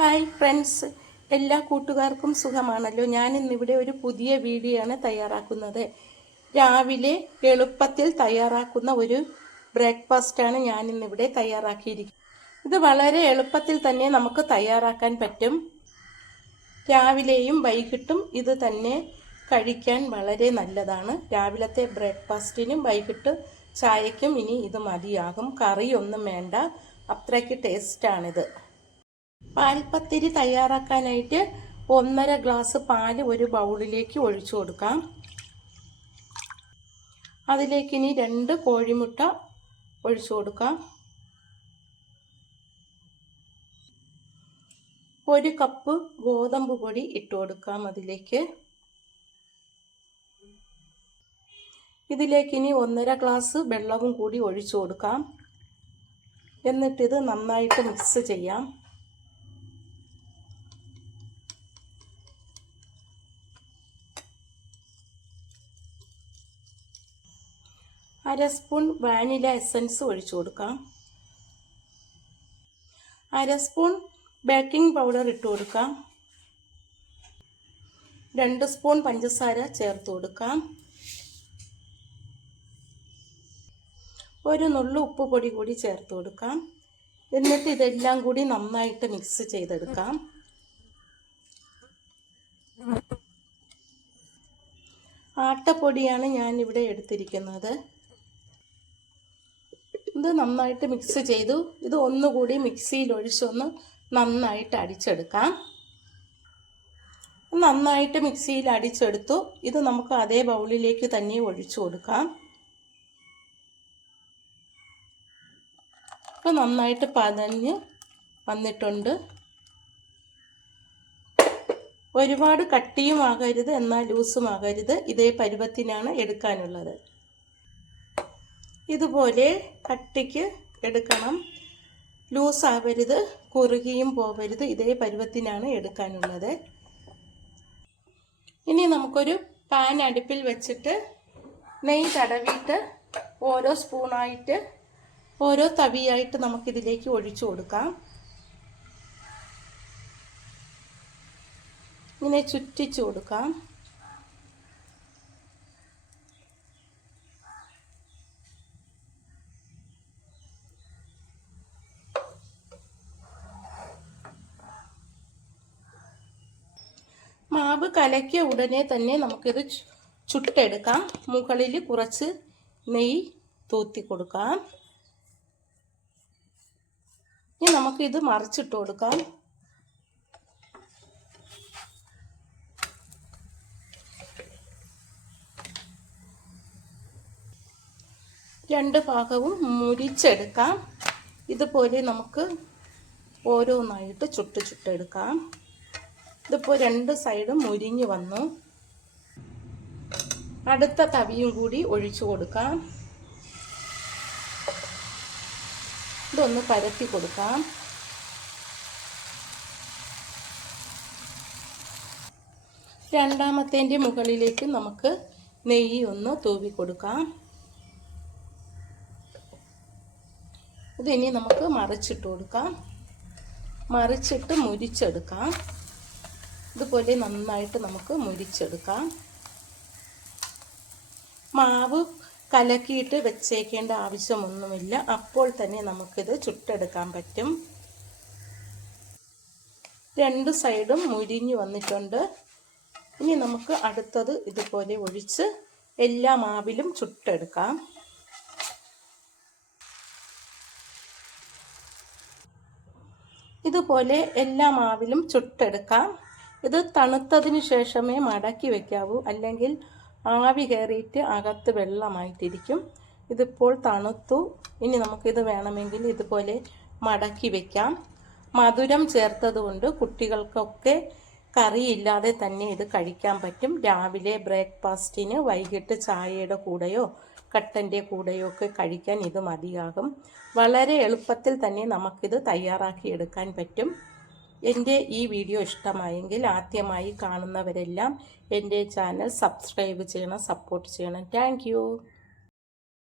Hi friends. എല്ലാ കൂട്ടുകാർക്കും സുഖമാണല്ലോ. ഞാൻ ഇന്നിവിടെ ഒരു പുതിയ വീഡിയോ ആണ് തയ്യാറാക്കുന്നത്. രാവിലെ എളുപ്പത്തിൽ തയ്യാറാക്കുന്ന ഒരു ബ്രേക്ക്ഫാസ്റ്റാണ് ഞാൻ ഇന്നിവിടെ തയ്യാറാക്കിയിരിക്കുന്നത്. ഇത് വളരെ എളുപ്പത്തിൽ തന്നെ നമുക്ക് തയ്യാറാക്കാൻ പറ്റും. രാവിലെയും വൈകിട്ടും ഇത് തന്നെ കഴിക്കാൻ വളരെ നല്ലതാണ്. രാവിലത്തെ ബ്രേക്ക്ഫാസ്റ്റിനും വൈകിട്ട് ചായയ്ക്കും ഇനി ഇത് മതിയാകും. കറിയൊന്നും വേണ്ട. അത്രയ്ക്ക് ടേസ്റ്റാണിത്. പാൽപ്പത്തിരി തയ്യാറാക്കാനായിട്ട് ഒന്നര ഗ്ലാസ് പാൽ ഒരു ബൗളിലേക്ക് ഒഴിച്ചു കൊടുക്കാം. അതിലേക്ക് ഇനി രണ്ട് കോഴിമുട്ട ഒഴിച്ചു കൊടുക്കാം. ഒരു കപ്പ് ഗോതമ്പ് പൊടി ഇട്ട് കൊടുക്കാം അതിലേക്ക്. ഇതിലേക്ക് ഇനി ഒന്നര ഗ്ലാസ് വെള്ളവും കൂടി ഒഴിച്ചു കൊടുക്കാം. എന്നിട്ടിത് നന്നായിട്ട് മിക്സ് ചെയ്യാം. അര സ്പൂൺ വാനില എസൻസ് ഒഴിച്ചു കൊടുക്കാം. അര സ്പൂൺ ബേക്കിംഗ് പൗഡർ ഇട്ട് കൊടുക്കാം. രണ്ട് സ്പൂൺ പഞ്ചസാര ചേർത്ത് കൊടുക്കാം. ഒരു നുള്ളു ഉപ്പ് പൊടി കൂടി ചേർത്ത് കൊടുക്കാം. എന്നിട്ട് ഇതെല്ലാം കൂടി നന്നായിട്ട് മിക്സ് ചെയ്തെടുക്കാം. ആട്ടപ്പൊടിയാണ് ഞാൻ ഇവിടെ എടുത്തിരിക്കുന്നത്. ഇത് നന്നായിട്ട് മിക്സ് ചെയ്തു. ഇത് ഒന്നുകൂടി മിക്സിയിൽ ഒഴിച്ചൊന്ന് നന്നായിട്ട് അടിച്ചെടുക്കാം. നന്നായിട്ട് മിക്സിയിൽ അടിച്ചെടുത്തു. ഇത് നമുക്ക് അതേ ബൗളിലേക്ക് തന്നെ ഒഴിച്ചു കൊടുക്കാം. അപ്പോൾ നന്നായിട്ട് പതഞ്ഞ് വന്നിട്ടുണ്ട്. ഒരുപാട് കട്ടിയും ആകരുത് എന്നാൽ ലൂസും ആകരുത്. ഇതേ പരുവത്തിനാണ് എടുക്കാനുള്ളത്. ഇതുപോലെ കട്ടിക്ക് എടുക്കണം. ലൂസ് ആവരുത് കുറുകിയും പോവരുത്. ഇതേ പരുവത്തിനാണ് എടുക്കാനുള്ളത്. ഇനി നമുക്കൊരു പാൻ അടുപ്പിൽ വെച്ചിട്ട് നെയ്യ് തടവിയിട്ട് ഓരോ സ്പൂണായിട്ട് ഓരോ തവിയായിട്ട് നമുക്കിതിലേക്ക് ഒഴിച്ചു കൊടുക്കാം. ഇങ്ങനെ ചുറ്റിച്ചു കൊടുക്കാം. മാവ് കലക്കിയ ഉടനെ തന്നെ നമുക്കിത് ചുട്ടെടുക്കാം. മുകളിൽ കുറച്ച് നെയ്യ് തൂത്തി കൊടുക്കാം. ഇനി നമുക്കിത് മറിച്ചിട്ട് കൊടുക്കാം. രണ്ട് ഭാഗവും മുരിച്ചെടുക്കാം. ഇതുപോലെ നമുക്ക് ഓരോന്നായിട്ട് ചുട്ട് ചുട്ടെടുക്കാം. ഇതിപ്പോൾ രണ്ട് സൈഡും മുരിഞ്ഞ് വന്നു. അടുത്ത തവിയും കൂടി ഒഴിച്ചു കൊടുക്കാം. ഇതൊന്ന് പരത്തി കൊടുക്കാം. രണ്ടാമത്തേന്റെ മുകളിലേക്ക് നമുക്ക് നെയ്യ് ഒന്ന് തൂവി കൊടുക്കാം. ഇതിനി നമുക്ക് മറിച്ചിട്ട് കൊടുക്കാം. മറിച്ചിട്ട് മുരിച്ചെടുക്കാം. ഇതുപോലെ നന്നായിട്ട് നമുക്ക് മുരിച്ചെടുക്കാം. മാവ് കലക്കിയിട്ട് വെച്ചേക്കേണ്ട ആവശ്യമൊന്നുമില്ല. അപ്പോൾ തന്നെ നമുക്കിത് ചുട്ടെടുക്കാൻ പറ്റും. രണ്ട് സൈഡും മുരിഞ്ഞു വന്നിട്ടുണ്ട്. ഇനി നമുക്ക് അടുത്തത് ഇതുപോലെ ഒഴിച്ച് എല്ലാ മാവിലും ചുട്ടെടുക്കാം. ഇതുപോലെ എല്ലാ മാവിലും ചുട്ടെടുക്കാം. ഇത് തണുത്തതിന് ശേഷമേ മടക്കി വെക്കാവൂ. അല്ലെങ്കിൽ ആവി കയറിയിട്ട് അകത്ത് വെള്ളമായിട്ടിരിക്കും. ഇതിപ്പോൾ തണുത്തു. ഇനി നമുക്കിത് വേണമെങ്കിൽ ഇതുപോലെ മടക്കി വെക്കാം. മധുരം ചേർത്തതുകൊണ്ട് കുട്ടികൾക്കൊക്കെ കറിയില്ലാതെ തന്നെ ഇത് കഴിക്കാൻ പറ്റും. രാവിലെ ബ്രേക്ക്ഫാസ്റ്റിന് വൈകിട്ട് ചായയുടെ കൂടെയോ കട്ടന്റെ കൂടെയോ ഒക്കെ കഴിക്കാൻ ഇത് മതിയാകും. വളരെ എളുപ്പത്തിൽ തന്നെ നമുക്കിത് തയ്യാറാക്കിയെടുക്കാൻ പറ്റും. എന്റെ ഈ വീഡിയോ ഇഷ്ടമായെങ്കിൽ ആദ്യമായി കാണുന്നവരെല്ലാം എന്റെ ചാനൽ സബ്സ്ക്രൈബ് ചെയ്യണം സപ്പോർട്ട് ചെയ്യണം. താങ്ക്